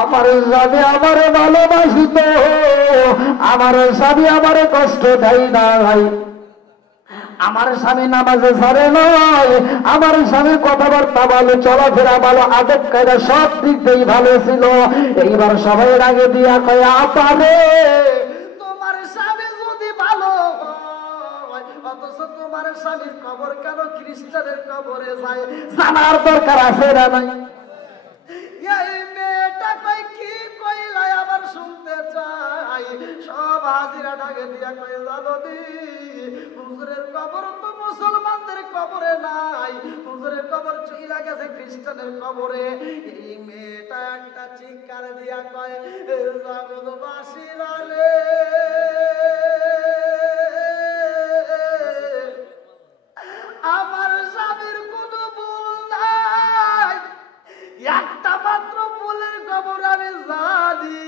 আমার স্বামী আমারে ভালোবাসিত, আমার স্বামী আমারে কষ্ট দেয় না ভাই। আমার স্বামী নামাজে ছাড়ে নয়, আমার স্বামীর কথাবার্তা ভালো, চলাফেরা ভালো, আদব কায়দা সব দিক দিয়েই ভালো ছিল। এইবার সবাই আগে দিয়া কয় আপারে তোমার স্বামী যদি ভালো হয়, অথচ তোমার স্বামীর কবর কেন খ্রিস্টানের কবরে যায়, জানার দরকার আছে না নাই? এই মেয়েটা কই কি কইলাই আবার শুনতে চাই। সব হাজিরা ডাকে দিয়া কই জানো দি, হুজুরের কবর তো মুসলমানদের কবরে নাই, হুজুরের কবর চইলা গেছে খ্রিস্টানের কবরে। এই মেয়েটা একটা চিৎকার দিয়া কয় জগৎবাসীরা রে, আমার স্বামীর কোনো ভুল নাই, একটা মাত্র ভুলের খবর আমি জানি।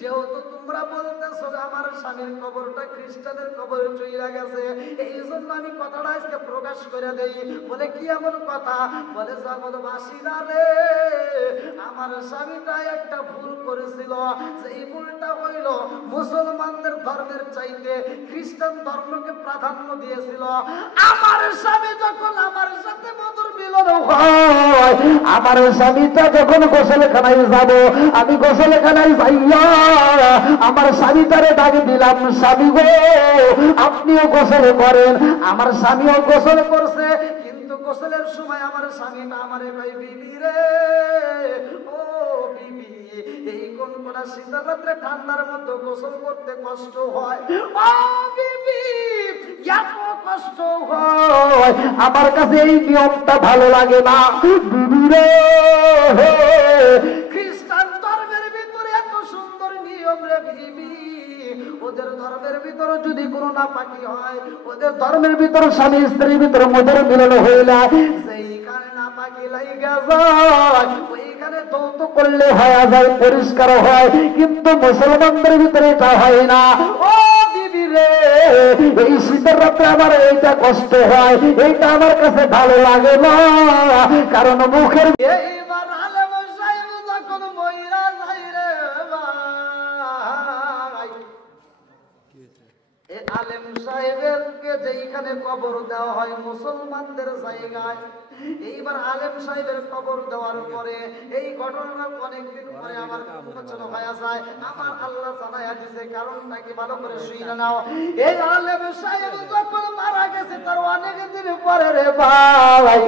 যেহেতু তোমরা বলতেছো আমার স্বামীর কবরটা খ্রিস্টানের কবরে চইলা গেছে, এই জন্য আমি কথাটা আজকে প্রকাশ করে দেই। বলে কি এমন কথা? বলে জগৎবাসীরা রে, আমার স্বামীটা একটা ভুল করেছিল, সেই ভুলটা হইল মুসলমানদের ধর্মের চাইতে খ্রিস্টান ধর্মকে প্রাধান্য দিয়েছিল। আমার স্বামী যখন আমার সাথে মধুর মিলন হয়, আমার স্বামীটা যখন গোসলখানায় যাব, আমি গোসলখানায় যাইয়া আমার স্বামীটারে ডাকে দিলাম, স্বামী গো আপনিও গোসল করেন। আমার স্বামীও গোসল করছে, কিন্তু গোসলের সময় আমার স্বামীটা আমারে কই বিবি রে, ও বিবি এই কোন কোন শীতের রাত্রে ঠান্ডার মধ্যে গোসল করতে কষ্ট হয়, ও বিবি এত কষ্ট হয়, আমার কাছে এই নিয়মটা ভালো লাগে না বিবি রে। খ্রিস্টান ধর্মের ভিতরে এত সুন্দর নিয়ম রে বিবি, ওদের ধর্মের ভিতরে যদি কোনো নাপাকি হয়, ওদের ধর্মের ভিতরে স্বামী স্ত্রীর ভিতরে মধুর মিলন হইলে সেইখানে নাপাকি লাইগা যায়, ওইখানে যৌতুক করলে হয়ে যায়, পরিষ্কার হয়, কিন্তু মুসলমানদের ভিতরে এটা হয় না। ও বিবি রে, এই শীতের রাত্রে আমার এইটা কষ্ট হয়, এইটা আমার কাছে ভালো লাগে না, কারণ মুখের এইবার আলেম সাহেব যখন মহিলা যাই রে ভাই, আলেম সাহেবেরকে যেইখানে কবর দেওয়া হয় মুসলমানদের জায়গায়, এইবার আলেম সাহেবের কবর দেওয়ার পরে এই ঘটনাটা অনেকদিন পরে আমার উন্মোচন হয়ে যায়। আমার আল্লাহ জানাইয়া দিছে, কারণটা কি ভালো করে শুনে নাও। এই আলেম সাহেব যখন মারা গেছে তার অনেকদিন পরে রে ভাই,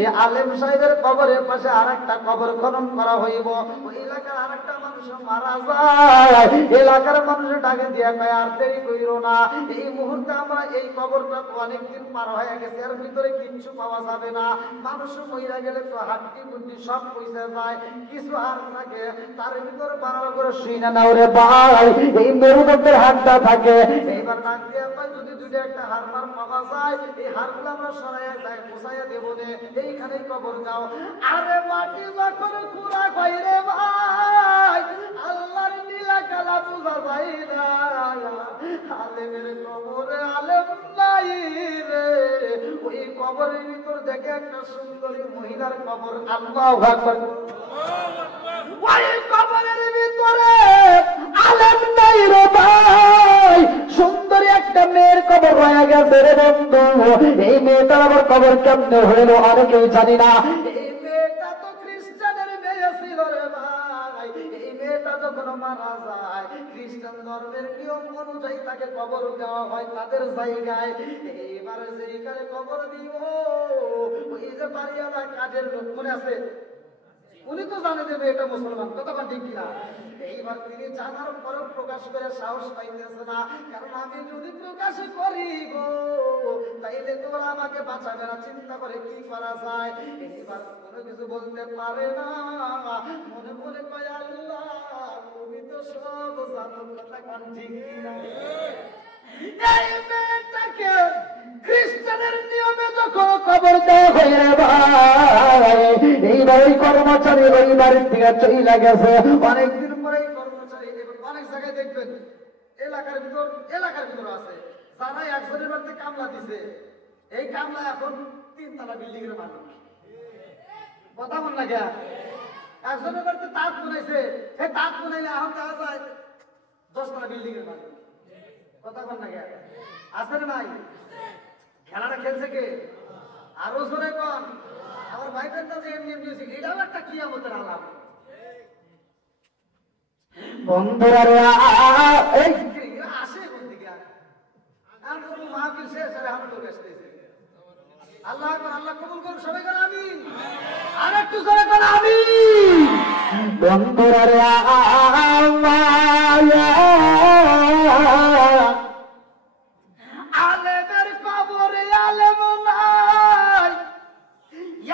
এই আলেম সাহেবের কবরের পাশে আরেকটা কবর খনন করা হইব। ওই এলাকার আরেকটা মানুষ মারা যায়, এলাকার মানুষ ডাকে দিয়া কয় আর দেরি কইরো না, এই মুহূর্তে আমরা এই কবরটা অনেকদিন পার হয়ে গেছে, এর ভিতরে কিচ্ছু পাওয়া যাবে না। মানুষ মইরা গেলে তো হাড্ডি গুড্ডি সব পয়সা যায়, কিছু হাড় থাকে, তার ভিতরে বারবার করে শুই না নাও রে ভাই, এই মেরুদণ্ডের হাড়টা থাকে। এইবার ডাক দিয়া কয় যদি দুইটা একটা হাড় মার পাওয়া যায়, এই হাড়গুলো আমরা সরাইয়া যাই পোষাইয়া দেবো নে, এইখানে কবর দাও। আরে মাটি যখন পুরা কইরে ভাই, আল্লাহর নীলা কালা বুঝা যায় না, আলেমের কবরে আলেম নাই রে, ওই কবরের ভিতর দেখে একটা সুন্দরী মহিলার কবর। আল্লাহু আকবার। ওই কবরের ভিতরে আলেম নাই রে ভাই, সুন্দরী একটা মেয়ের কবর রয়ে গেছে রে বন্ধু। এই মেয়েটার আবার কবর কেমনে হইল অনেকেই জানি না। এই মেয়েটা তো খ্রিস্টানের মেয়ে ছিল রে ভাই, এই মেয়েটা যখন মারা যায় খ্রিস্টান ধর্মের নিয়ম অনুযায়ী তাকে কবর দেওয়া হয় তাদের জায়গায়। এইবারে যেখানে কবর দিব, ওই যে বাড়িওয়ালা কাজের লোক মনে আছে, উনি তো জানে যে মেয়েটা মুসলমান, কতটা ঠিক কিনা। এইবার তিনি জানার পরেও প্রকাশ করে সাহস পাইতেছে না, কারণ আমি যদি প্রকাশ করি গো তাইলে তোরা আমাকে বাঁচাবে না, চিন্তা করে কি করা যায়। এইবার কোনো কিছু বলতে পারে না, মনে মনে কয় আল্লাহ তুমি তো সব জানো, কথা কান ঠিক কিনা। এই মেয়েটাকে খ্রিস্টানের নিয়মে যখন কবর দেওয়া হয়ে ভাই, এইবার ওই কর্মচারী ওই বাড়ির থেকে চইলা গেছে। অনেকদিন পরে এই কর্মচারী অনেক জায়গায় দেখবেন এলাকার ভিতর আছে, যারা একজনের বাড়িতে কামলা দিছে, এই কামলা এখন 3 তলা বিল্ডিং এর মালিক। কথা বল না কে? একজনের বাড়িতে তাঁত বানাইছে, সেই তাঁত বানাইলে এখন দেখা যায় 10 তলা বিল্ডিং এর মালিক। কথা বল না কেন? আছে না নাই? খেলাটা খেলছে কে? আরো জোরে কোন? আমার ভাই বোনটা যে এমনি এমনি হয়েছে, এটাও একটা কিয়ামতের আলাম। বন্ধুরা রে এই আসে কোন দিকে? আর কোন মাহফিল শেষ আর আমরা লোক আসতেছে। আল্লাহ আকবার, আল্লাহ কবুল করুন, সবাই বলেন আমিন। আর একটু জোরে বলেন আমিন। বন্ধুরা রে আলেমের কবরে আলেম নাই,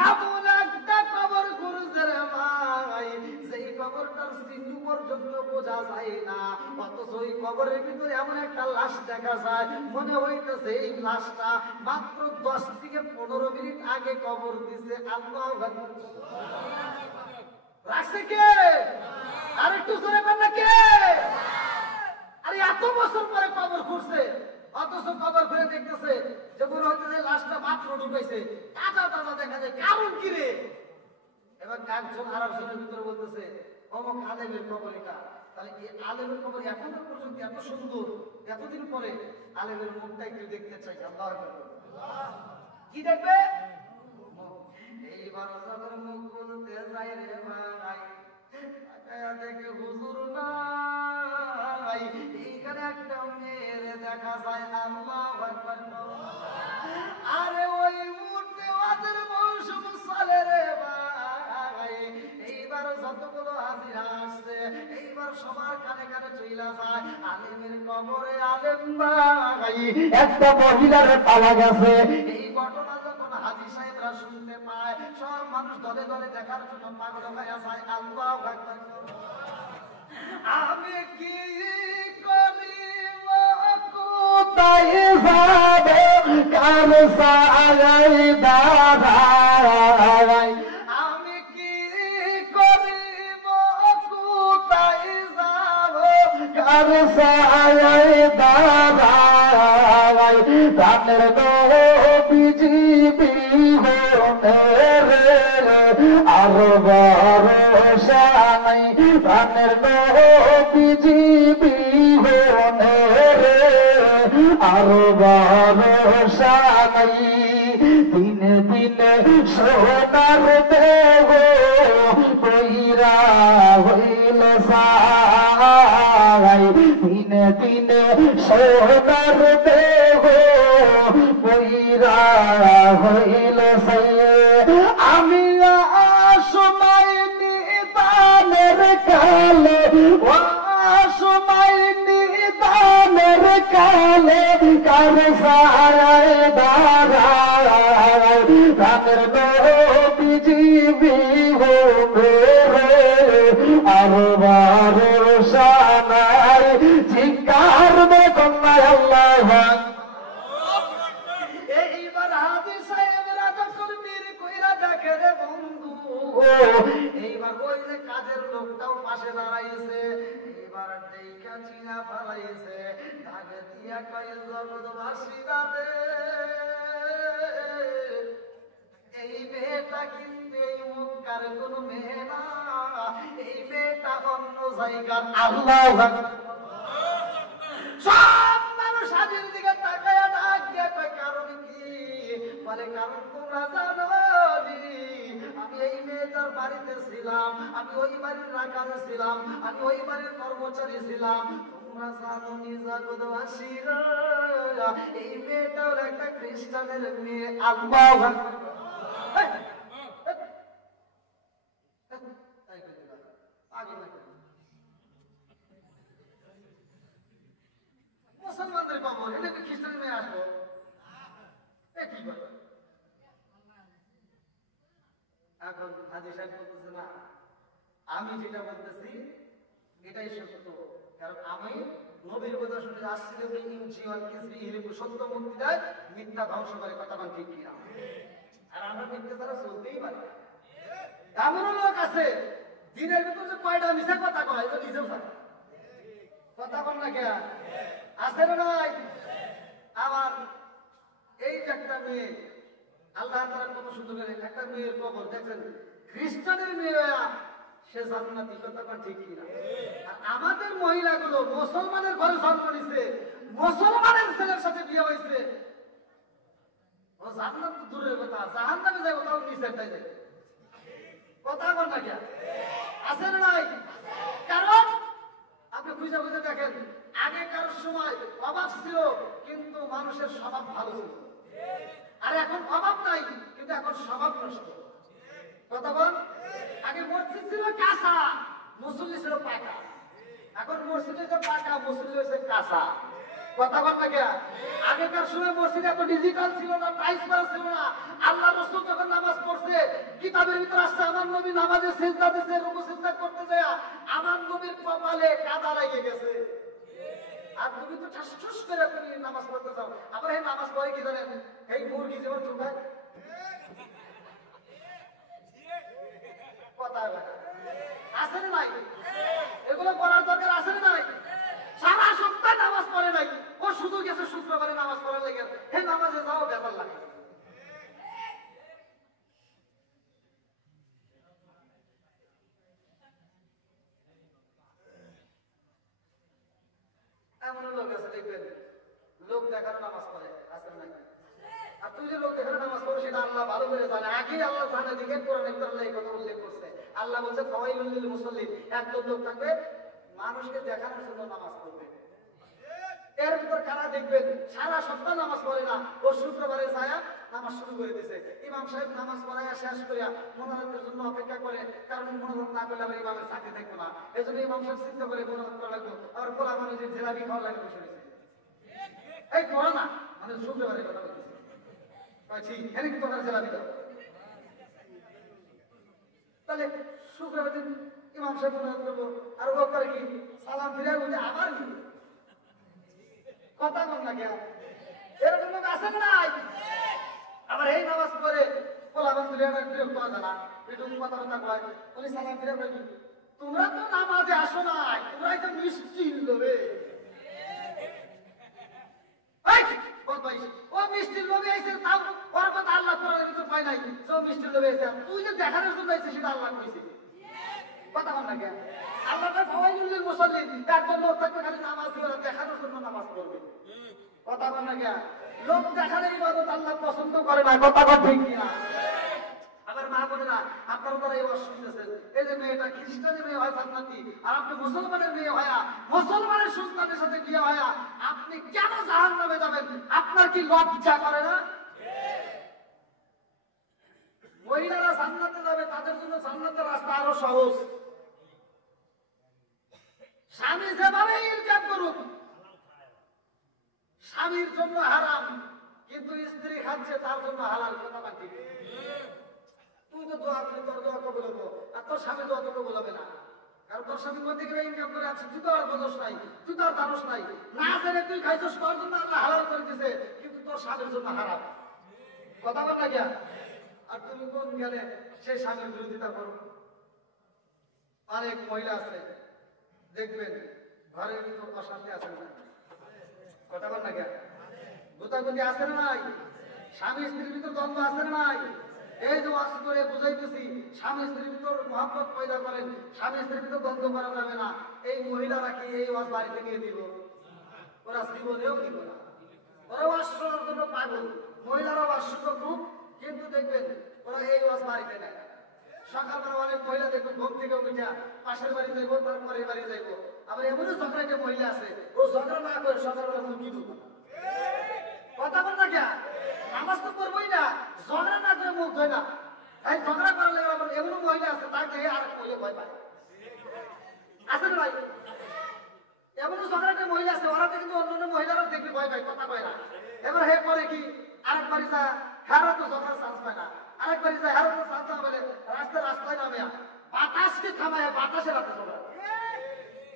এমন একটা কবর খুঁজে রে ভাই, যেই কবরটার চিহ্ন পর্যন্ত বোঝা যায় না, অথচ ওই কবরের ভিতরে এমন একটা লাশ দেখা যায়, মনে হইতেছে এই লাশটা মাত্র 10 থেকে 15 মিনিট আগে কবর দিছে। আল্লাহু আকবার। রাখছে কে? আরেকটু জোরে বলেন না কে? আরে এত বছর পরে কবর খুঁজছে, অথচ কবর খুলে দেখতেছে যে মনে হইতেছে লাশটা মাত্র ঢুকাইছে, তাজা তাজা দেখা যায়। কারণ কি রে? এবার একজন আরেকজনের ভিতরে বলতেছে অমুক আলেমের কবর এটা। তাহলে এই আলেমের কবর এখনো পর্যন্ত এত সুন্দর, এতদিন পরে আলেমের মুখটা একটু দেখতে চাই। আল্লাহু আকবার। কি দেখবে? এইবার যখন মুখ খুলতে যাই রে ভাই, দেখে হুজুর নাই, এইখানে একটা মেয়ের দেখা যায়। আল্লাহু আকবার। আরে ওই মুহূর্তে ওদের মৌসুম চলে রে ভাই। এইবার যতগুলো হাজিরা আসছে, এইবার সবার কানে কানে চইলা যায় আলেমের কবরে আলেম ভাই, একটা মহিলার পাওয়া গেছে। এই ঘটনা যখন হাজী সাহেবরা শুনতে পায়, সব মানুষ দলে দলে দেখার জন্য পাগল হয়ে যায়। আল্লাহু আকবার। আমি কি করি কোথায় যাব, কার সারাই দাঁড়াই, আমি কি করিব কোথায় যাব, কার সারাই দাঁড়াই, প্রাণের নবীজি বিহনে রে আর ভরসা নাই, প্রাণের নবীজি বিহনে রে আর ভরসা নাই। দিনে দিনে সোনার দেহ কইরা হইল সাই, দিনে দিনে সোনার দেহ কইরা হইল সাই। আমি সময় নিদানের কালে, ও সময় নিদানের কালে, কার সারায় দাঁড়ায়, প্রাণের নবীজি বিহনে রে আর ভরসা নাই। চিৎকার দে কন্যা আল্লাহু আকবার। এইবার হাজী সাহেবরা যখন বীর কইরা দেখে রে বন্ধু, এইবার ওই যে কাজের লোকটাও পাশে দাঁড়াইছে, এইবার দেখা চিনা ফেলাইছে, তাকে দিয়া কয়ে জগৎবাসীরা রে, এই মেয়েটা কিন্তু এই মক্কার কোন মেয়ে না, এই মেয়েটা অন্য জায়গার। আল্লাহু আকবার। সব মানুষ হাজির দিকে তাকায়া ডাক দিয়া কয় কারণ কি? বলে কারণ তোমরা জানো আমি এই মেয়েটার বাড়িতে ছিলাম, আমি ওই বাড়ির রাখাল ছিলাম, আমি ওই বাড়ির কর্মচারী ছিলাম। তোমরা জানো নি জগৎবাসীরা, এই মেয়েটা হলো একটা খ্রিস্টানের মেয়ে। আল্লাহু আকবার। মুসলমানদের কবর, এটা কি খ্রিস্টান মেয়ে আসবো? কি বলবো? এখন হাজী সাহেব বলতেছে না, আমি যেটা বলতেছি এটাই সত্য, কারণ আমি নবীর কথা শুনে আসছিলাম। সত্য মুক্তি দেয়, মিথ্যা ধ্বংস করে। কথা বল ঠিক কিনা? আর আমরা মিথ্যা ছাড়া চলতেই পারি। এমনও লোক আছে দিনের ভিতরে যে কয়টা মিশা কথা কয়, তো নিজেও থাকে। কথা বল না কে? আছে না নাই? আবার এই যে একটা মেয়ে, আল্লাহ তাআলা কত সুন্দর করে একটা মেয়ের কবর দেখছেন, খ্রিস্টানের মেয়ে সে জান্নাতি, কথা কোন ঠিক কিনা? আর আমাদের মহিলাগুলো মুসলমানের ঘরে জন্ম নিছে, মুসলমানের ছেলের সাথে বিয়ে হয়েছে, ও জান্নাত তো দূরের কথা, জাহান্নামে যাবে তাও নিচেরটাই যাবে। কথা বল না কে? আছে না নাই? কারণ আপনি খুঁজে খুঁজে দেখেন, আগেকার সময় অভাব ছিল কিন্তু মানুষের স্বভাব ভালো ছিল, আর এখন অভাব নাই কিন্তু এখন স্বভাব নষ্ট। কথা বল। আগে মসজিদ ছিল কাঁচা, মুসল্লি ছিল পাকা, এখন মসজিদ হয়েছে পাকা, মুসল্লি হয়েছে কাঁচা। কথা বল না কে? আগেকার সময় মসজিদ এত ডিজিটাল ছিল না, টাইলস মারা ছিল না। আল্লাহ রাসূল যখন নামাজ পড়ছে, কিতাবের ভিতর আসছে আমার নবী নামাজে সিজদা দিতে, রুকু সিজদা করতে যায় আমার নবীর কপালে কাদা লেগে গেছে। আর তুমি তো ঠাস ঠাস করে তুমি নামাজ পড়তে যাও, আবার এই নামাজ পড়ে কি জানেন, এই মুরগি যেমন চুকায় কথা আছে না নাই? এগুলো করার দরকার আছে না নাই? সারা সপ্তাহ নামাজ পড়ে নাই, ও শুধু গেছে শুক্রবারে নামাজ পড়ার লেগে, হে নামাজে যাও বেজার লাগে। এমন লোক আছে দেখবেন, লোক দেখানো নামাজ পড়ে, আছে না? আর তুই যে লোক দেখানো নামাজ পড়ো সেটা আল্লাহ ভালো করে জানে, আগে আল্লাহ জানে, দিকে কোরআনের ভিতরে আল্লাহ এই কথা উল্লেখ করছে। আল্লাহ বলছে ফাওয়াইলুল লিল মুসাল্লিন, একদম লোক থাকবে মানুষকে দেখানোর জন্য নামাজ পড়বে। এর ভিতর কারা দেখবেন সারা সপ্তাহ নামাজ পড়ে না, ও শুক্রবারে যায় নামাজ শুরু করে দিয়েছে, ইমাম সাহেব নামাজ পড়াইয়া শেষ করিয়া মোনাজাতের জন্য অপেক্ষা করে, কারণ মোনাজাত না করলে আবার ইমামের চাকরি থাকবো না, এই জন্য ইমাম সাহেব চিন্তা করে মোনাজাত করা লাগবো, আবার পোলা মানুষের জেলাবি খাওয়া লাগবে বসে রয়েছে। এই করো না, মানে শুক্রবারে কথা বলতেছে, এখানে কি তোমার জেলাবি দাও? তাহলে শুক্রবার দিন ইমাম সাহেব মোনাজাত করবো, আর ও করে কি সালাম ফিরে বলতে আবার কি কথা বল না কেন? এরকম লোক আছে নাই? আবার এই নামাজ পড়ে পোলাবান তুলে বিরক্ত হয় না, একটু কথাবার্তা কয়, উনি সালাম ফিরে বলি তোমরা তো নামাজে আসো নাই, তোমরাই তো মিষ্টি লোভে। ও মিষ্টির লোভে আইছে, তাও ওর কথা আল্লাহ কোরআনের ভিতর পায় নাই, সব মিষ্টির লোভে আইছে, তুই যে দেখানোর জন্য আইছিস সেটা আল্লাহ কইছে। কথা বল না কেন? আল্লাহ ফাওয়াইলুল লিল মুসাল্লিন, একদম লোক থাকবে খালি নামাজ দেখানোর জন্য নামাজ পড়বে। কথা বল না কেন? লোক দেখালে ইবাদত আল্লাহ পছন্দ করে না, কথা বল ঠিক কিনা? আবার মা বোনেরা আপনারা তারা এই ওয়াজ শুনতেছেন, এই যে মেয়েটা খ্রিস্টানের মেয়ে হয় জান্নাতি, আর আপনি মুসলমানের মেয়ে হয়া, মুসলমানের সন্তানের সাথে বিয়ে হয়া আপনি কেন জাহান্নামে যাবেন? আপনার কি লজ্জা করে না? মহিলারা জান্নাতে যাবে, তাদের জন্য জান্নাতের রাস্তা আরো সহজ। স্বামী যেভাবে ইনকাম করুক স্বামীর জন্য হারাম, কিন্তু স্ত্রী খাচ্ছে তার জন্য হালাল। কথা বাকি তুই তো দোয়া করলে তোর দোয়া কবুল হবো, আর তোর স্বামী দোয়া তো কবুল হবে না, কারণ তোর স্বামী কোথা থেকে ইনকাম করে আছে তুই তো আর বোঝস নাই, তুই তো আর জানোস নাই, না জেনে তুই খাইছিস, তোর জন্য আল্লাহ হালাল করে দিছে, কিন্তু তোর স্বামীর জন্য হারাম। কথা বল না কেন? আর তুমি কোন গেলে সেই স্বামীর বিরোধিতা করো? অনেক মহিলা আছে দেখবেন ঘরের ভিতর অশান্তি আছে না, কথা বল না কেন? গোতাগুতি আছে না নাই? স্বামী স্ত্রীর ভিতর দ্বন্দ্ব আছে না নাই? এই যে ওয়াজ করে বুঝাইতেছি, স্বামী স্ত্রীর ভিতর মহব্বত পয়দা করেন, স্বামী স্ত্রীর ভিতর দ্বন্দ্ব করা যাবে না। এই মহিলারা কি এই ওয়াজ বাড়িতে নিয়ে দিব? ওরা জীবনেও দিব না, ওরা ওয়াজ শোনার জন্য পাগল। মহিলারা ওয়াজ শুনতো খুব, কিন্তু দেখবেন ওরা এই ওয়াজ বাড়িতে নেয় না। সকালবেলা অনেক মহিলা দেখবেন ঘুম থেকে উঠে পাশের বাড়ি যাইবো, তারপরে বাড়ি যাইবো। আবার এমনও ঝগড়াটে মহিলা আছে, ও ঝগড়া না করে সকালবেলা মুরগি দুধ। কথা বল না কেন? নামাজ তো করবোই না, ঝগড়া না করে মুখ ধোয় না। এই ঝগড়া করলে এমনও মহিলা আছে, তাকে আর মহিলা ভয় পায়। আছে না ভাই? এমনও ঝগড়াটে মহিলা আছে, ওরা কিন্তু অন্য মহিলারাও দেখবি ভয় পায়, কথা কয় না। এবার হে করে কি আরেক বাড়ি যা, হ্যাঁ তো ঝগড়ার চান্স পায় না। আরেকবার যায় হ্যাঁ তো চান্স না বলে রাস্তায় নামে বাতাসকে থামায়, বাতাসের হাতে ঝগড়া।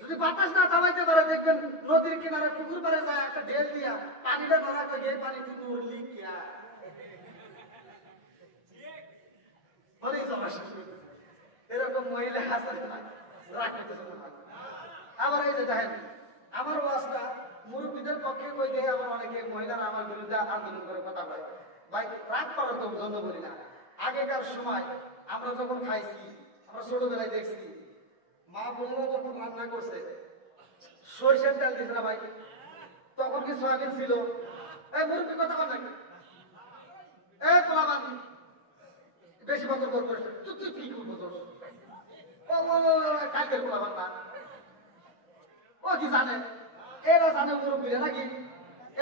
যদি বাতাস না থামাইতে পারে দেখবেন নদীর কিনারে পুকুর পাড়ে যায় একটা ঢেল দিয়া পানিটা ধরাতে গিয়ে পানি কিন্তু উড়লি কিয়া বলেই ঝগড়া শেষ করে দিচ্ছে। এরকম মহিলা আছে না, রাগ করতেছে না। আবার এই যে দেখেন আমার ওয়াজটা মুরব্বীদের পক্ষে কই দিয়ে আবার অনেকে মহিলারা আমার বিরুদ্ধে আন্দোলন করে কথা বলে। ভাই রাগ করার তো জন্য বলি না, আগেকার সময় আমরা যখন খাইছি, আমরা ছোটবেলায় দেখছি বোনেরা যখন রান্না করছে সরিষার তেল দিছে না ভাই, তখন কি সয়াবিন ছিল? এই মুরব্বী কথা বল নাকি? এই পোলাবান বেশি বকর বকর করে তুই তুই কি করবো? কালকের পোলাবান না, ও কি জানে? এরা জানে মুরব্বীরা নাকি?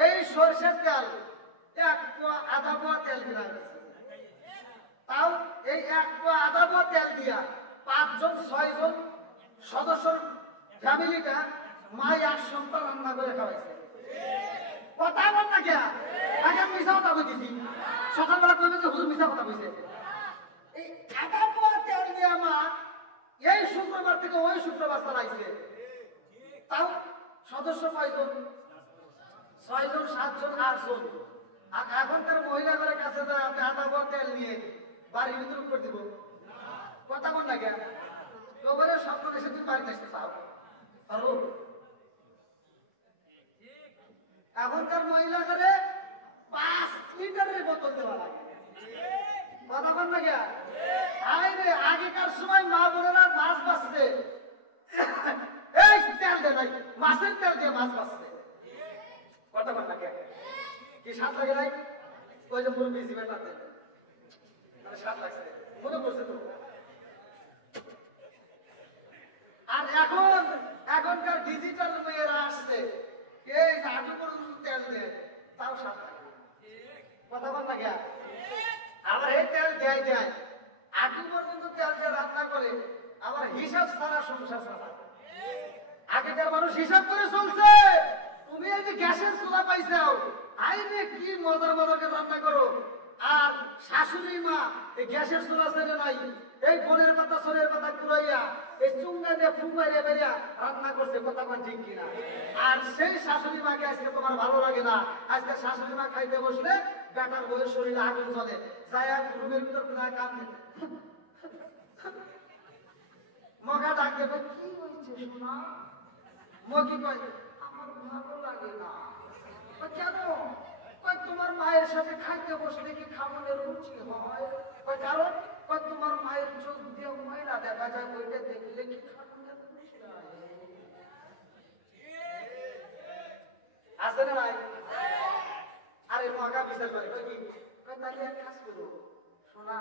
এই সরিষার তেল 1 পোয়া আধা পোয়া তেল দিলা গেছে, তাও এই 1 পোয়া আধা পোয়া তেল দিয়া 5 জন 6 জন সদস্যর ফ্যামিলিটা মা 1 সপ্তাহ রান্না করে খাওয়াইছে। কথা বল না কে? আগে আমি মিছা কথা কইতেছি, সকালবেলা কইবে যে হুজুর মিছা কথা কইছে। এই আধা পোয়া তেল দিয়া মা এই শুক্রবার থেকে ওই শুক্রবার চালাইছে, তাও সদস্য কয়জন? 6 জন 7 জন 8 জন। আর এখনকার মহিলাদের কাছে যায় আপনি আধা পোয়া তেল নিয়ে বাড়ির ভিতরে করে দিব, কথা বল না কেন? গোবরের স্বপ্ন এসে তুমি বাড়িতে আসতে চাও পারো? এখনকার মহিলাদের 5 লিটারের বোতল দেওয়া লাগে, কথা বল না কেন? আরে আগেকার সময় মা বোনেরা মাছ বাঁচতে এই তেল দে নাই, মাছের তেল দিয়ে মাছ বাঁচতে, কথা বল না কেন? কি স্বাদ লাগে নাই? ওই যে মুরব্বী জিবেটা তেল মানে স্বাদ লাগছে, মনে করছে তো। আর এখনকার ডিজিটাল মেয়েরা আসছে, এই হাঁটু পর্যন্ত তেল দেয়, তাও স্বাদ লাগে, কথা বল না কেন? আবার এই তেল দেয় হাঁটু পর্যন্ত তেল দিয়ে রান্না করে, আবার হিসাব ছাড়া সংসার চালায়। আগেকার মানুষ হিসাব করে চলছে। তুমি এই যে গ্যাসের চুলা পাইছাও, আইরে কি মজার মজার করে রান্না করো। আর শাশুড়ি মা এই গ্যাসের চুলা ছেড়ে নাই, এই বনের পাতা সরের পাতা কুড়াইয়া এই চুঙ্গা দিয়ে ফুমাইয়া বেরিয়া রান্না করছে, কথা কন ঠিক কিনা? আর সেই শাশুড়ি মাকে আজকে তোমার ভালো লাগে না। আজকে শাশুড়ি মা খাইতে বসলে বেটার বউয়ের শরীরে আগুন জ্বলে, যায়া রুমের ভিতর কান্দে, মগা ডাক দেবে, কি হয়েছে শোনা? মগি কয় আমার ভালো লাগে না। কেন? তোমার মায়ের সাথে খাইতে বসলে কি খাওয়ানোর রুচি হয়? কারণ তোমার মায়ের চোখ দিয়ে ময়লা দেখা যায়, ওইটা দেখলে কি খাওয়ানোর রুচি হয়? আছে না নাই? আরে মগা বিচার করে কি তাহলে এক কাজ করো শোনা,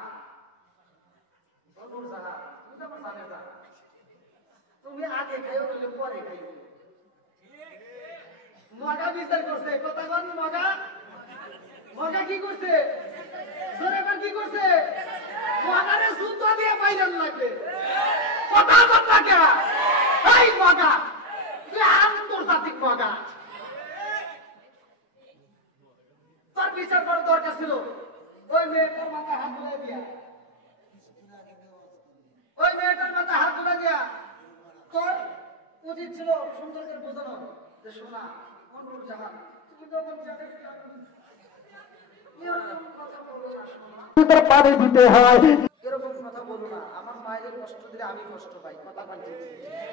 তুমি আগে খাইও বলে পরে খাইও। মগা বিচার করছে, কথা বল। মগা কি করছে? কি করছে? মগারে জুতো দিয়ে বাইরে লাগবে, কথা বল না কে? এই মগা তুই আন্তর্জাতিক মগা, তোর বিচার করার দরকার ছিল ওই মেয়েটার মাথা হাত তুলে দিয়া, ওই মেয়েটার মাথা হাত তুলে দিয়া তোর উচিত ছিল সুন্দর করে বোঝানো যে শোনা অনুর জাহান, তুমি তো পানি দিতে হয়, এরকম কথা বলো না। আমার মায়ের কষ্ট দিলে আমি কষ্ট পাই, কথা বলছি।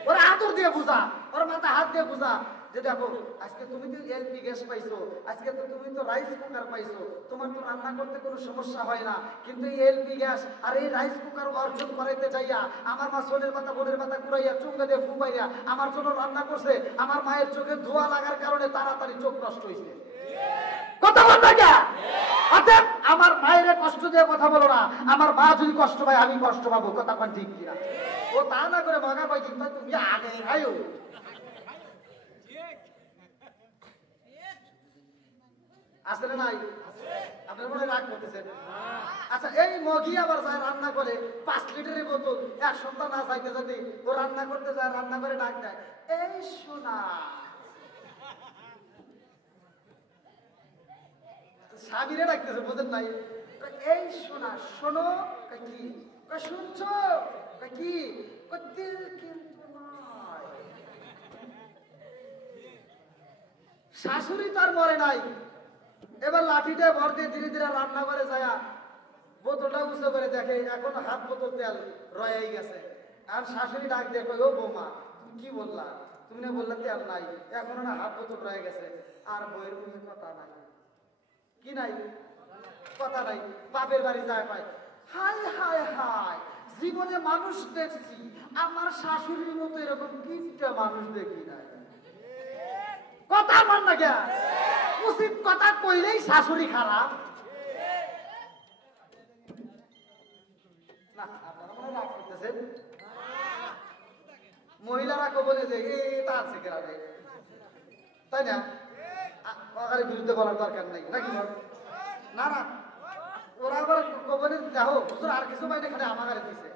ওর আদর দিয়ে বুঝা, ওর মাথা হাত দিয়ে বুঝা যে দেখো আজকে তুমি তো এলপি গ্যাস পাইছো, আজকে তো তুমি তো রাইস কুকার পাইছো, তোমার তো রান্না করতে কোনো সমস্যা হয় না। কিন্তু এই এলপি গ্যাস আর এই রাইস কুকার অর্জন করাইতে যাইয়া আমার মা সোলের মাথা বোনের মাথা কুড়াইয়া চুঙ্গা দিয়ে ফুপাইয়া আমার জন্য রান্না করছে। আমার মায়ের চোখে ধোঁয়া লাগার কারণে তাড়াতাড়ি চোখ নষ্ট হয়েছে, কথা বল না কে? অতএব আমার মায়ের কষ্ট দিয়ে কথা বলো না। আমার মা যদি কষ্ট পায় আমি কষ্ট পাবো, কথা কন ঠিক কিনা? ও তা না করে মগা পাই কিন্তু তুমি আগে খাইও। আসলে নাই আপনার মনে রাগ করতেছেন। আচ্ছা এই মগি আবার যায় রান্না করে 5 লিটারের বোতল, এক সপ্তাহ না চাইতে যদি ও রান্না করতে যায়, রান্না করে ডাক দেয়, এই শোনা স্বামীরে ডাকতেছে, বোঝেন নাই? এই শোনা শোনো, কি শুনছো? কি দিল কিন্তু নয়। শাশুড়ি তার মরে নাই, এবার লাঠিটা ভর দিয়ে ধীরে ধীরে রান্না করে যায়, বোতলটা উঁচু করে দেখে এখন হাত বোতল তেল রয়েই গেছে। আর শাশুড়ি ডাক দিয়ে কই, ও বৌমা তুমি কি বললা? তুমি না বললা তেল নাই, এখন না হাত বোতল রয়ে গেছে। আর বইয়ের মুখে কথা নাই, কি নাই? কথা নাই। বাপের বাড়ি যায় পায়, হায় হায় হায় জীবনে মানুষ দেখছি, আমার শাশুড়ির মতো এরকম কিটা মানুষ দেখি না। কথা মান না কেন? উচিত কথা কইলেই শাশুড়ি খারাপ। না আপনারা মনে রাগ করতেছেন। মহিলারা কবলে যে এটা আছে গ্রামে, তাই না? ওর বিরুদ্ধে বলার দরকার নেই নাকি? না না, ওরা আবার কবলে দেখো আর কিছু বাইরে এখানে আমার দিছে।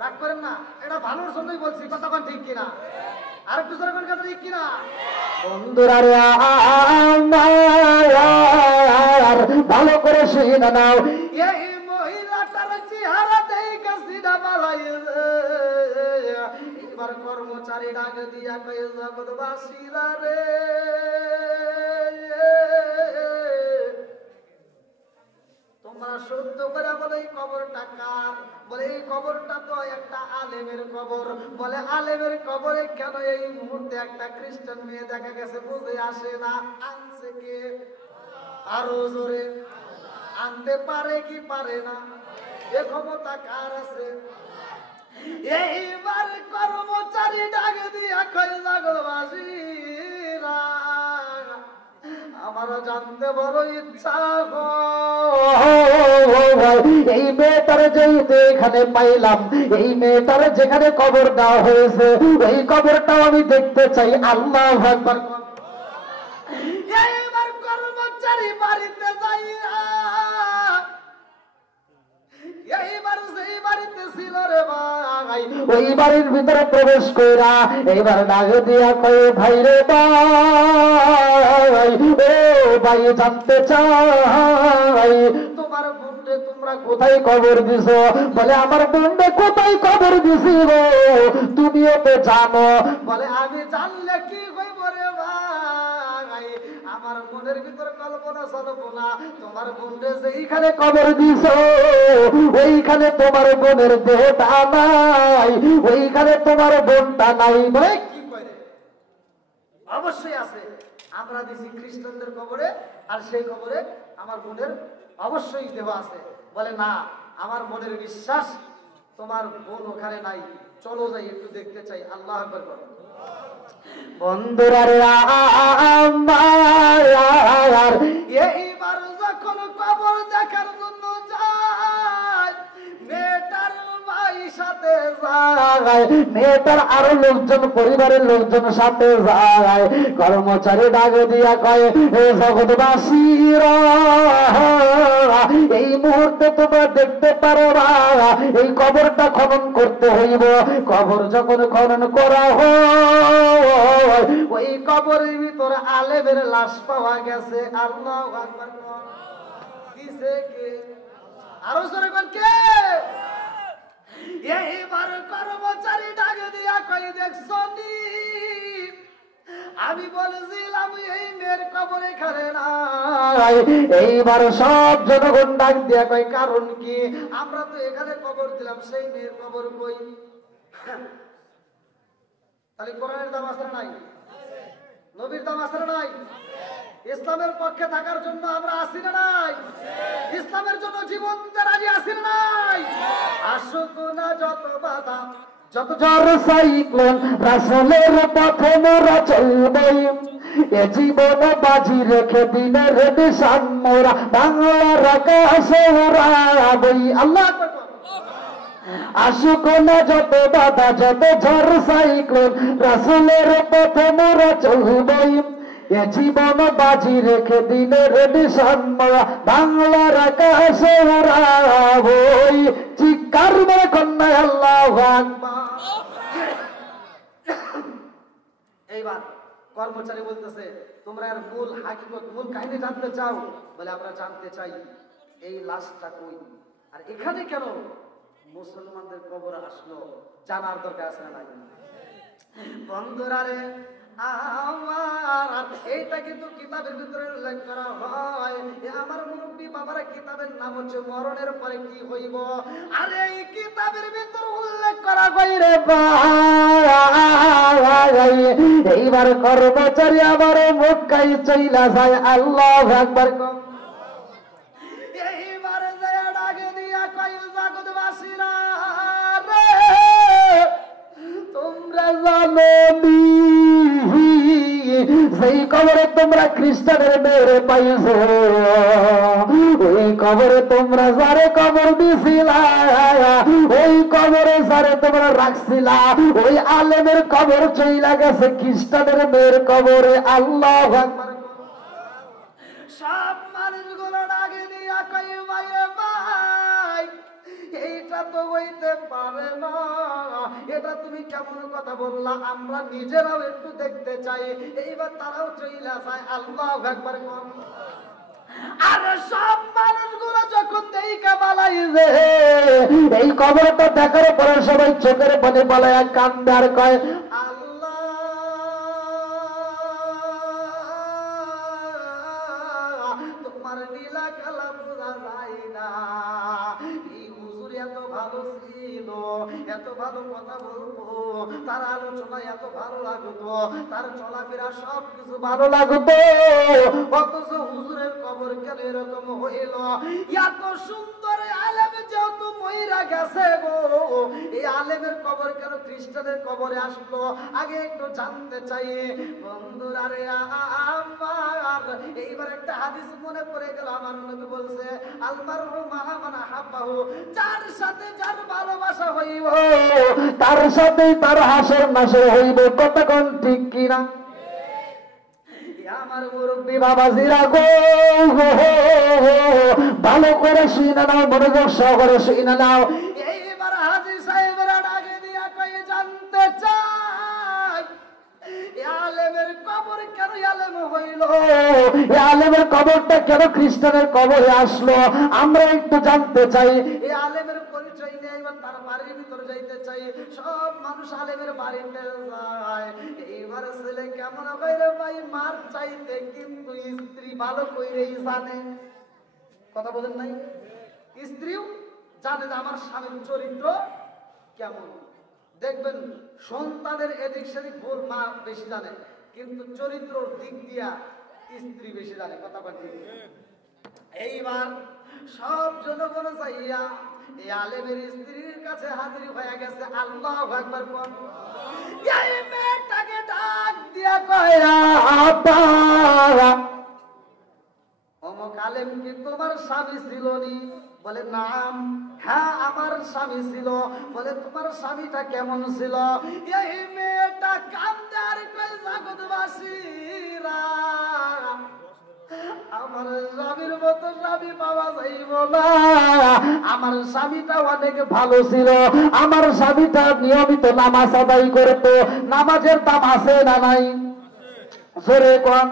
রাগ করেন না, এটা ভালোর জন্যই বলছি। কতক্ষণ ঠিক কিনা? আর একটু জোরে কথা ঠিক কিনা? বন্ধুরা রে আমার ভালো করে শুনে নাও, এই মহিলাটার চেহারা দেখে সিধা বালাই। এবার কর্মচারী ডাক দিয়া কয়ে জগৎবাসীরা রে, তোমরা সত্য করে বলে এই কবরটা কার? বলে এই কবরটা তো একটা আলেমের কবর। বলে আলেমের কবরে কেন এই মুহূর্তে একটা খ্রিস্টান মেয়ে দেখা গেছে বুঝে আসে না। আনছে কে? আরো জোরে আনতে পারে কি পারে না? এ ক্ষমতা কার আছে? এইবার কর্মচারী ডাক দিয়া কয় জগৎবাসীরা, আমারও জানতে বড় ইচ্ছা এই মেয়েটার যে এখানে পাইলাম, এই মেয়েটার যেখানে কবর দেওয়া হয়েছে এই কবরটাও আমি দেখতে চাই। আল্লাহু আকবার। এইবার কর্মচারী বাড়িতে যাইয়া এইবার সেই বাড়িতে ছিল রে ভাই, ওই বাড়ির ভিতরে প্রবেশ কইরা এইবার ডাক দিয়া কয়ে ভাই রে ভাই, ও ভাই জানতে চাই তোমার বোনরে তোমরা কোথায় কবর দিছ? বলে আমার বোনরে কোথায় কবর দিছি গো, তুমিও তো জানো। বলে আমি জানলে কি হইব রে ভাই, আমার মনের ভিতর কল্পনা চলপনা। তোমার বোনরে যেইখানে কবর দিছ ওইখানে তোমার বোনের দেহটা নাই, ওইখানে তোমার বোনটা নাই। বলে কি করে? অবশ্যই আছে। আমরা দিছি খ্রিস্টানদের কবরে, আর সেই কবরে আমার বোনের অবশ্যই দেহ আছে। বলে না, আমার মনের বিশ্বাস তোমার বোন ওখানে নাই, চলো যাই একটু দেখতে চাই। আল্লাহ আকবার বলো। বন্ধুরা রে আমার এইবার যখন কবর দেখার জন্য যায়, মেয়েটার ভাই সাথে যায়, মেয়েটার আরো লোকজন, পরিবারের লোকজন সাথে যায়। কর্মচারী ডাক দিয়া কয়ে হে জগৎবাসীরা, এই মুহূর্তে তোমরা দেখতে পারো না, এই কবরটা খনন করতে হইব। কবর যখন খনন করা হয় ওই কবরের ভিতরে আলেমের লাশ পাওয়া গেছে। আল্লাহু আকবার। দিছে কে? আরো জোরে বল কে? এইবার কর্মচারী ডাক দিয়া কই দেখছনি, আমি বলেছিলাম এই মেয়ের কবর এখানে নাই। এইবার সব জনগণ ডাক দিয়া কই কারণ কি? আমরা তো এখানে কবর দিলাম, সেই মেয়ের কবর কই? তাহলে কোরআনের দাম আছে না নাই? নবীর দাম আছে না নাই? ইসলামের পক্ষে থাকার জন্য আমরা আসি না নাই? ইসলামের জন্য জীবন দিতে রাজি আসি না নাই? আসুক না যত বাধা, যত ঝড় সাইক্লোন, রাসূলের পথে মোরা চলবই। এ জীবন বাজি রেখে দিনের নিশান মোরা বাংলার আকাশে উড়াবই। আল্লাহ আসুক না যত বাধা, যত ঝড় সাইক্লোন, রাসূলের পথে মোরা চলবই। এ জীবন বাজি রেখে দিনের নিশান মোরা বাংলার আকাশে উড়াবই। চিৎকার মেরে কন্যা আল্লাহু আকবার। এইবার কর্মচারী বলতেছে, তোমরা এর মূল হাকিকত, মূল কাহিনী জানতে চাও? বলে আমরা জানতে চাই এই লাশটা কই, আর এখানে কেন মুসলমানদের কবর আসলো, জানার দরকার আছে না নাই? বন্ধুরা রে আমার, এইটা কিন্তু কিতাবের ভিতরে উল্লেখ করা হয়। আমার মুরব্বী বাবারা, কিতাবের নাম হচ্ছে মরণের পরে কি হইব। আর এই কিতাবের ভিতরে উল্লেখ করা হয় রে ভাই, এইবার কর্মচারী আবার মক্কায় চইলা যায়। আল্লাহু আকবার। এইবার যায় ডাক দিয়া কই জগৎবাসীরা, জাননি সেই কবরে তোমরা খ্রিস্টানের মেরে পাইছো, ওই কবরে তোমরা যারে কবর দিছিলা, ওই কবরে যারে তোমরা রাখছিলা, ওই আলেমের কবর চইলা গেছে খ্রিস্টানের মেয়ের কবরে। আল্লাহু আকবার। সব মানুষগুলো ডাকে দিয়া কই ভাই ভাই, এইটা তো হইতে পারে না, এটা তুমি কেমন কথা বললা, আমরা নিজেরাও একটু দেখতে চাই। এইবার তারাও চইলা যায়। আল্লাহু আকবার। আর সব মানুষগুলো যখন দেখা পালাই যে এই কবরটা দেখার পরে সবাই চোখের পানি পালায় কান্দে আর কয় আল্লাহ, তোমার নীলা কালা বোঝা যায় না। এই হুজুর এত ভালো ছিল, এত ভালো কথা বলবো, তার আলোচনা এত ভালো লাগতো, তার চলাফেরা সবকিছু ভালো লাগতো, অথচ হুজুরের কবর কেন এরকম হইল? এত সুন্দর আলেম যেহেতু মইরা গেছে গো, এই আলেমের কবর কেন খ্রিস্টানের কবরে আসলো? আগে একটু জানতে চাই বন্ধুরা রে আমার। এইবার একটা হাদিস মনে পড়ে গেল, আমার নবী বলছে আলমারু মা'a মান আহাব্বাহু, যার সাথে যার ভালোবাসা হইব তার সাথে তার হাসর নাসর হইব। কতক্ষণ ঠিক কিনা? আমার মুরব্বী বাবাজিরা গো, ভালো করে শুনে নাও, মনোযোগ সহকারে শুনে নাও। এইবার হাজী সাহেবরা ডাকে দিয়া কয়ে জানতে চাই আলেমের কবর কেন আলেম হইল? এই আলেমের কবরটা কেন খ্রিস্টানের কবরে আসলো? আমরা একটু জানতে চাই। এই আলেমের পরিচয় নিয়ে এবার তার বাড়ির ভিতরে যাইতে চাই। সব মানুষ আলেমের বাড়িতে যায়। এইবার ছেলে কেমন কইরে ভাই মার চাইতে, কিন্তু স্ত্রী ভালো কইরেই জানে। কথা বলেন নাই? স্ত্রীও জানে যে আমার স্বামীর চরিত্র কেমন। দেখবেন সন্তানের এদিক সেদিক ভুল মা বেশি জানে, কিন্তু চরিত্রর দিক দিয়া স্ত্রী বেশি জানে। কথা বলছি। এইবার সব জনগণ চাইয়া এই আলেমের স্ত্রীর কাছে হাজির হয়ে গেছে। আল্লাহু আকবার। এই মেয়েটাকে ডাক দিয়া কয় আপা, অমুক আলেম কি তোমার স্বামী ছিল নি? বলে নাম। হ্যাঁ আমার স্বামী ছিল। বলে তোমার স্বামীটা কেমন ছিল? এই মেয়েটা কান্দে আর কয় জগৎবাসীরা, আমার স্বামীর মতো স্বামী পাওয়া যাইব না। আমার স্বামীটা অনেক ভালো ছিল, আমার স্বামীটা নিয়মিত নামাজ আদায় করতো। নামাজের দাম আছে না নাই? জোরে কোন।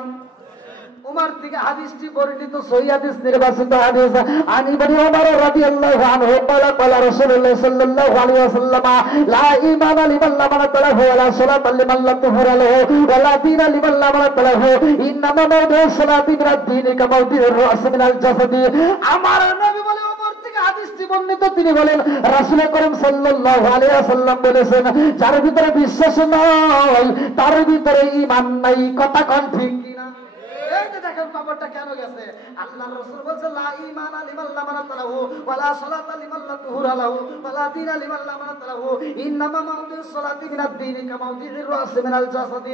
উমার থেকে হাদিসটি বর্ণিত সহিহ হাদিস, নির্বাচিত হাদিস। আনি বনি ওমর রাদিয়াল্লাহু আনহু ক্বালা ক্বালা রাসূলুল্লাহ সাল্লাল্লাহু আলাইহি ওয়াসাল্লাম লা ঈমানা লিমান লা মানাতা লাহু ওয়া লা সালাতা লিমান লা তুহরা লাহু ওয়া লা দীনা লিমান লা মানাতা লাহু ইন্নামা মাওদিউ সালাতি মিনাদ দীনি কা মাওদিউর রাস মিনাল জাসাদি। আমার নবী বলে, ওমর থেকে হাদিসটি বর্ণিত, তিনি বলেন রাসূল করিম সাল্লাল্লাহু আলাইহি ওয়াসাল্লাম বলেছেন, যার ভিতরে বিশ্বাস নাই তার ভিতরে ঈমান নাই। কথা কোন ঠিক কিনা? এই যে দেখেন কবরটা কেন গেছে। আল্লাহর রাসূল বলেছে লা ঈমানা লিমান লা মানাতা লাহু ওয়া লা সালাতা লিমান লা তুহরা লাহু ওয়া লা দীনা লিমান লা মানাতা লাহু ইন্নামা মাওদিউস সালাতি মিনাদ দীনি কা মাওদিউর রাস মিনাল জাসাদি।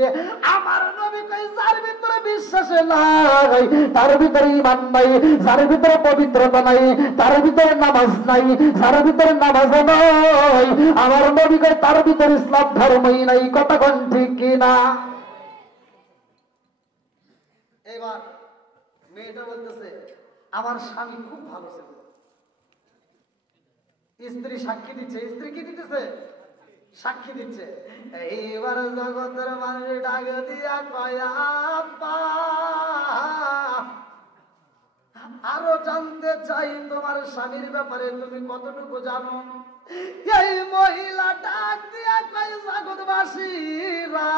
আমার নবী কই যার ভিতরে বিশ্বাস নাই তার ভিতরে ঈমান নাই, যার ভিতরে পবিত্রতা নাই তার ভিতরে নামাজ নাই, যার ভিতরে নামাজ নাই আমার নবী কয় তার ভিতরে ইসলাম ধর্মই নাই। কথা কোন ঠিক কিনা? এবার মেয়েটা বলতেছে আমার স্বামী খুব ভালো ছিল। স্ত্রী সাক্ষী দিচ্ছে। স্ত্রী কি দিতেছে? সাক্ষী দিচ্ছে। এইবার জগতের মানুষ ডাক দিয়া কয় আপা, আরো জানতে চাই তোমার স্বামীর ব্যাপারে তুমি কতটুকু জানো? এই মহিলা ডাক দিয়া কয় জগৎবাসীরা,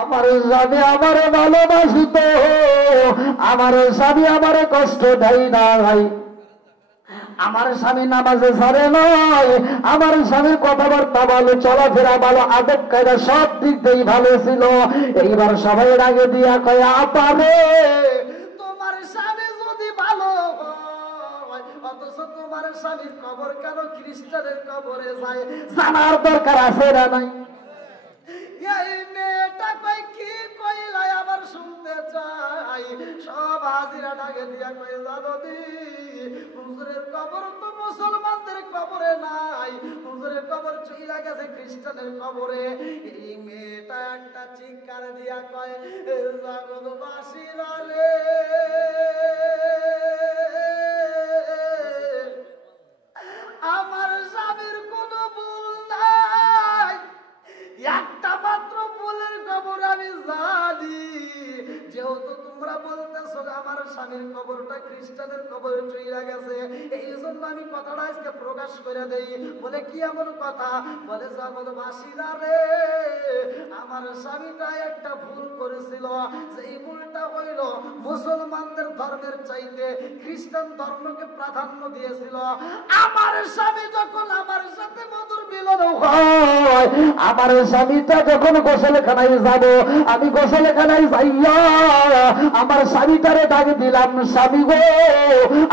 আমার স্বামী আমারে ভালোবাসিত, আমার স্বামী আমারে কষ্ট দেয় নাই, আমার স্বামী নামাজে ছাড়ে নাই, আমার স্বামীর কথাবার্তা ভালো, চলাফেরা ভালো, আদব কায়দা সব দিক দিয়েই ভালো ছিল। এইবার সবাই আগে দিয়া কয় আপারে, তোমার স্বামী যদি ভালো হয় অথচ তোমার স্বামীর কবর কেন খ্রিস্টানের কবরে যায়? জানার দরকার আছে না নাই? নাই সব হাজিরা ডাকে দিয়া কয়ে জানো দি হুজুরের কবর তো মুসলমানদের কবরে নাই, হুজুরের কবর চইলা গেছে খ্রিস্টানের কবরে। এই মেয়েটা একটা চিৎকার দিয়া কয় জগৎবাসীরা রে আমার স্বামীর কোনো ভুল নাই, একটা মাত্র ভুলের খবর আমি জানি। যেহেতু তোমরা বলতেছো আমার স্বামীর কবরটা খ্রিস্টানের কবরে চইলা গেছে, এই জন্য আমি কথাটা আজকে প্রকাশ করে দেই। বলে কি এমন কথা? বলে জগৎবাসীরা রে আমার স্বামীটা একটা ভুল করেছিল, সেই ভুলটা হইল মুসলমানদের ধর্মের চাইতে খ্রিস্টান ধর্মকে প্রাধান্য দিয়েছিল। আমার স্বামী যখন আমার সাথে মধুর মিলন হয়, আমার স্বামীটা যখন গোসলখানায় যাব, আমি গোসলখানায় যাইয়া আমার স্বামীটারে ডাক দিলাম, স্বামী গো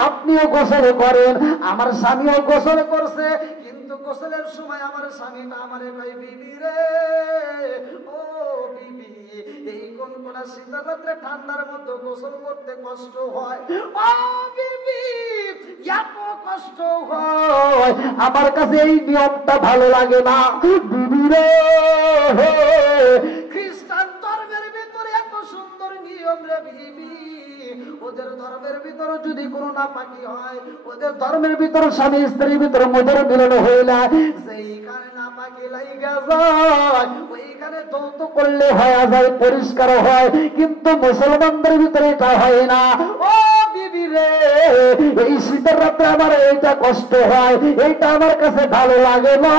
আপনিও গোসল করেন। আমার স্বামীও গোসল করছে, কিন্তু গোসলের সময় আমার স্বামীটা আমারে কয় বিবি রে ও বিবি এই কোন কোন শীতের রাত্রে ঠান্ডার মধ্যে গোসল করতে কষ্ট হয়, ও বিবি এত কষ্ট হয় আমার কাছে এই নিয়মটা ভালো লাগে না বিবি রে। খ্রিস্টান ধর্মের ভিতরে এত সুন্দর নিয়ম রে বিবি, ওদের ধর্মের ভিতরে যদি কোনো নাপাকি হয়, ওদের ধর্মের ভিতর স্বামী স্ত্রীর ভিতর মধুর মিলন হইলে যেইখানে নাপাকি লাইগা যায় ওইখানে যৌত করলে হয়ে যায়, পরিষ্কার হয়, কিন্তু মুসলমানদের ভিতরে এটা হয় না। ও বিবি রে এই শীতের রাত্রে আমার এইটা কষ্ট হয়, এইটা আমার কাছে ভালো লাগে না,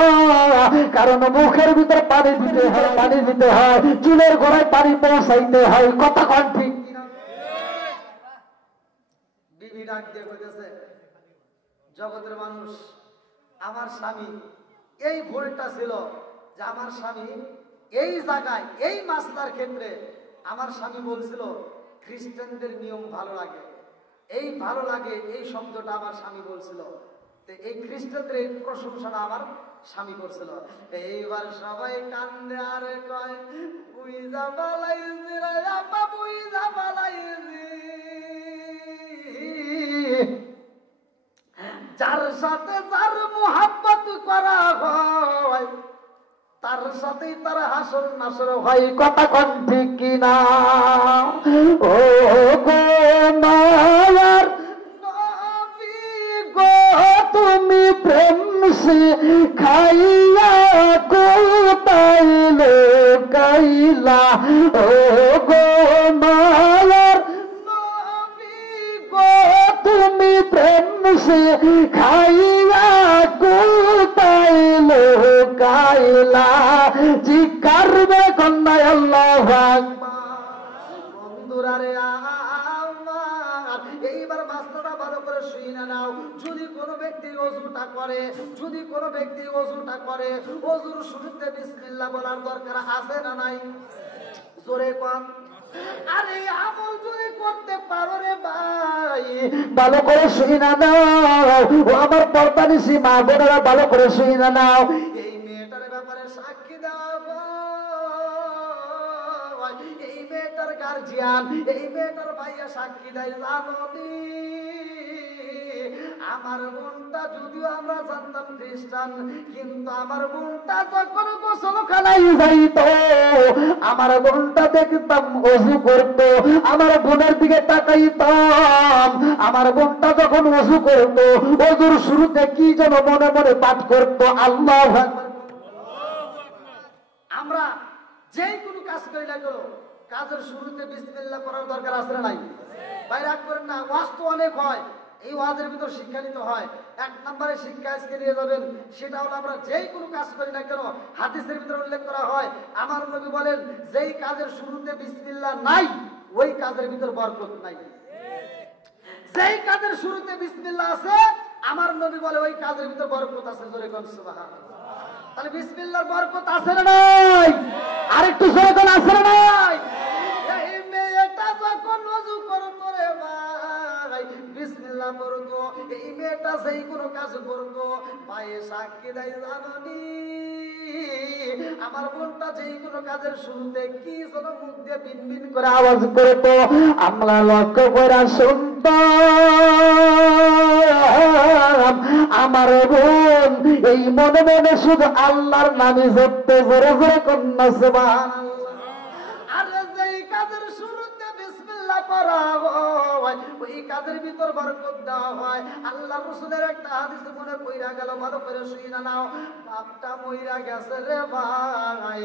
কারণ মুখের ভিতর পানি দিতে হয়, পানি দিতে হয়, চুলের গোড়ায় পানি পৌঁছাইতে হয়। কথা কন ঠিক কিনা? বিবি ডাক দিয়ে কইতেছে জগতের মানুষ আমার স্বামী এই ভুলটা ছিল যে আমার স্বামী এই জায়গায় এই মাসলার ক্ষেত্রে আমার স্বামী বলছিল খ্রিস্টানদের নিয়ম ভালো লাগে, এই ভালো লাগে এই শব্দটা আমার স্বামী বলছিল, তো এই খ্রিস্টানদের এই প্রশংসাটা আমার স্বামী করছিল। এইবার সবাই কান্দে আর কয় বুইজা বালাইজি রে আপা বুইজা বালাইজি, যার সাথে যার মোহাব্বত করা হয় তার সাথেই তার হাসর নাসর হয়। কথা কন ঠিক কিনা? ও গো মায়ার নবী গো তুমি প্রেম সে খাইয়া কোথায় লোকাইলা, ও গো মায়ার নবী গো তুমি প্রেম সে খাইয়া কোথায় লোকাইলা, চিৎকার বে কন্যা আল্লাহু আকবার। বন্ধুরা রে আমার এইবার মাসলাটা ভালো করে শুনে নাও। যদি কোনো ব্যক্তি ওযুটা করে, যদি কোনো ব্যক্তি ওযুটা করে, ওযুর শুরুতে বিসমিল্লাহ বলার দরকার আছে না নাই? জোরে কোন। আরে আমল যদি করতে পারো রে ভাই ভালো করে শুই না নাও, ও আমার পর্দানিসি মা বোনেরা ভালো করে শুই না নাও। এই মেয়েটার ব্যাপারে সাক্ষী দাও, এই মেয়েটার গার্জিয়ান, এই মেয়েটার ভাইয়া সাক্ষী দেয় জানি আমার বোনটা যদিও আমরা জানতাম খ্রিস্টান, কিন্তু আমার বোনটা যখন গোসলখানায় যাইত আমার বোনটা দেখতাম ওযু করত, আমার বোনের দিকে তাকাইতাম, আমার বোনটা যখন ওযু করত ওযুর শুরুতে কি যেন মনে মনে পাঠ করত আল্লাহু আকবার। আমরা যেই কোনো কাজ করি না কেন কাজের শুরুতে বিসমিল্লাহ করার দরকার আছে না নাই? বাইরে রাগ করেন না, ওয়াজ তো অনেক হয়, এই ওয়াজের ভিতর শিক্ষা নিতে হয়। এক নম্বরে শিক্ষা আজকে নিয়ে যাবেন, সেটা হলো আমরা যেই কোনো কাজ করি না কেন হাদিসের ভিতরে উল্লেখ করা হয় আমার নবী বলেন যেই কাজের শুরুতে বিসমিল্লাহ নাই ওই কাজের ভিতর বরকত নাই, যেই কাজের শুরুতে বিসমিল্লাহ আছে আমার নবী বলে ওই কাজের ভিতর বরকত আছে। জোরে কোন সুবহানাল্লাহ। তাহলে বিসমিল্লাহর বরকত আছে না নাই? আরেকটু জোরে কোন আছে না নাই? এই মেয়েটা যখন ওযু করতো রে ভাই বিসমিল্লাহ পড়তো, এই মেয়েটা যেই কোনো কাজ করতো ভাই সাক্ষী দেয় জানি আমার বোনটা যেই কোনো কাজের শুরুতে কি যেন মুখ দিয়ে বিন বিন করে করে আওয়াজ করতো, আমরা লক্ষ্য করে শুনতাম আমার বোন এই মনে মনে শুধু আল্লাহর নামে জপতে, জোরে জোরে কন্যা সুবহানাল্লাহ। আরে যেই কাজের শুরুতে বিসমিল্লাহ করা হয় ওই কাজের ভিতর বরকত দেওয়া হয়। আল্লাহ রাসূলের একটা হাদিস মনে পড়া গেল, ভালো করে শুনে নাও। বাপটা মইরা গেছে রে ভাই,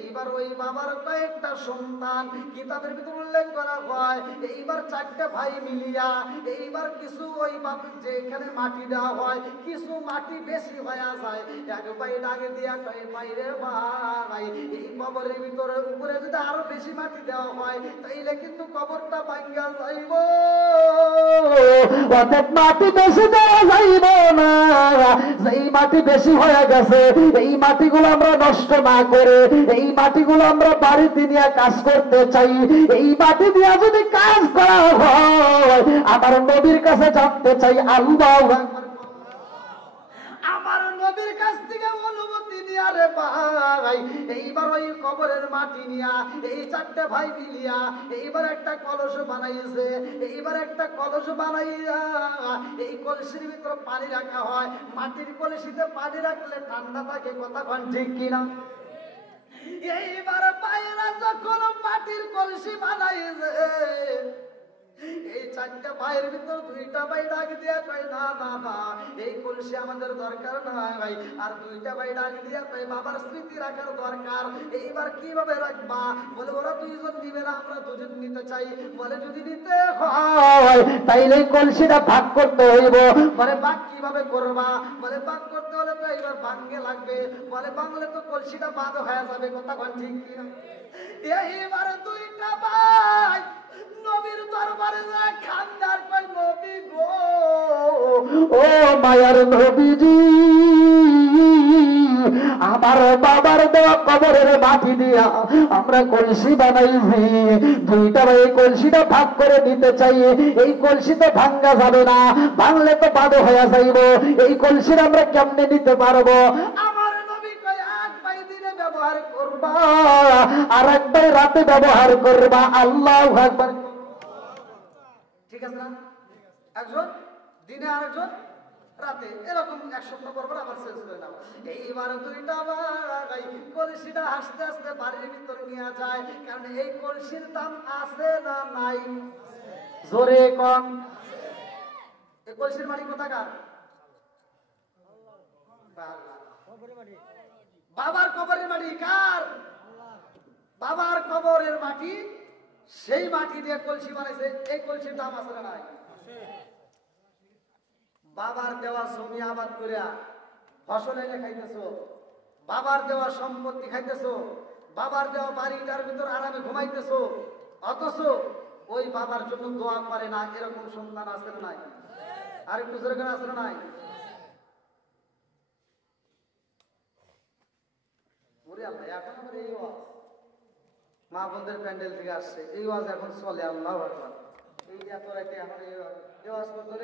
এইবার ওই বাবার কয়েকটা সন্তান, কিতাবের ভিতর উল্লেখ করা হয় এইবার 4টে ভাই মিলিয়া এইবার কিছু ওই বাপ যেখানে মাটি দেওয়া হয় কিছু মাটি বেশি হয়ে যায়। এক ভাই ডাকে দিয়া কয় ভাই রে ভাই, এই কবরের ভিতরে উপরে যদি আরো বেশি মাটি দেওয়া হয় তাইলে কিন্তু কবরটা ভাঙ্গা যাইব। অর্থাৎ মাটি বেশি দেওয়া যাইব না, যেই মাটি বেশি হয়ে গেছে এই মাটিগুলো আমরা নষ্ট না করে এই মাটিগুলো আমরা বাড়িতে নিয়ে কাজ করতে চাই। এই মাটি দিয়ে যদি কাজ করা হয় আমার নবীর কাছে জানতে চাই আল্লাহু আকবার। আমার নবীর কাছ থেকে অনুমতি নিয়া রে ভাই এইবার ওই কবরের মাটি নিয়া এই 4টে ভাই মিলিয়া এইবার একটা কলস বানাইছে। এইবার একটা কলস বানাইয়া এই কলসির ভিতর পানি রাখা হয়। মাটির কলসিতে পানি রাখলে ঠান্ডা থাকে, কথা কোন ঠিক কিনা? এইবার পায়রা যখন মাটির কলসি বানাইছে এই 4টে ভাইয়ের ভিতর 2টা ভাই ডাক দিয়া কয় না না না এই কলসি আমাদের দরকার নাই। আর 2টা ভাই ডাক দিয়া কয় বাবার স্মৃতি রাখার দরকার। এইবার কিভাবে রাখবা? বলে ওরা 2জন দিবে না, আমরা 2জন নিতে চাই। বলে যদি নিতে হয় তাইলে কলসিটা ভাগ করতে হইব। বলে ভাগ কিভাবে করবা? বলে ভাগ করতে হলে তো এইবার ভাঙ্গে লাগবে। বলে ভাঙলে তো কলসিটা বাদ হয়ে যাবে, কথা কোন ঠিক কিনা? এইবার 2টা ভাই নবীর দরবারে যায় খান্দার কয় নবী গো, ও মায়ার নবীজি, আমার বাবার দেওয়া কবরের মাটি দিয়া আমরা কলসি বানাইছি। 2টা ভাই এই কলসিটা ভাগ করে দিতে চাই। এই কলসি তো ভাঙ্গা যাবে না, ভাঙলে তো বাদ হয়ে যাইব। এই কলসিটা আমরা কেমনে নিতে পারবো? আমার নবী কয় এক ভাই দিনে ব্যবহার করবা আর একবার রাতে ব্যবহার করবা। আল্লাহু আকবার। ঠিক আছে না? একজন দিনে আরেকজন রাতে, এরকম 1 সপ্তাহ পর পর আবার শেষ করে দাও। এইবার 2টা ভাই কলসিটা আস্তে আস্তে বাড়ির ভিতর নিয়ে যায়। কারণ এই কলসির দাম আছে না নাই? জোরে কম। এই কলসির মাটি কোথাকার? বাবার কবরের মাটি কার? বাবার কবরের মাটি। সেই মাটি দিয়ে কলসি বানাইছে। এই কলসির দাম আছে না নাই? বাবার দেওয়া জমি আবাদ করে ফসল এনে খাইতেছো, বাবার দেওয়া সম্পত্তি খাইতেছো, বাবার দেওয়া বাড়িটার ভিতর আরামে ঘুমাইতেছো, অথচ ওই বাবার জন্য দোয়া করে না, এরকম সন্তান আছে না নাই? আর একটু জোরে করে আছে না নাই? ওরে আল্লাহ, এখন আমার এই ওয়াজ মা বোনদের প্যান্ডেল থেকে আসছে, এই ওয়াজ এখন চলে। আল্লাহু আকবার। এই যে এত রাতে এখন এই ওয়াজ করতে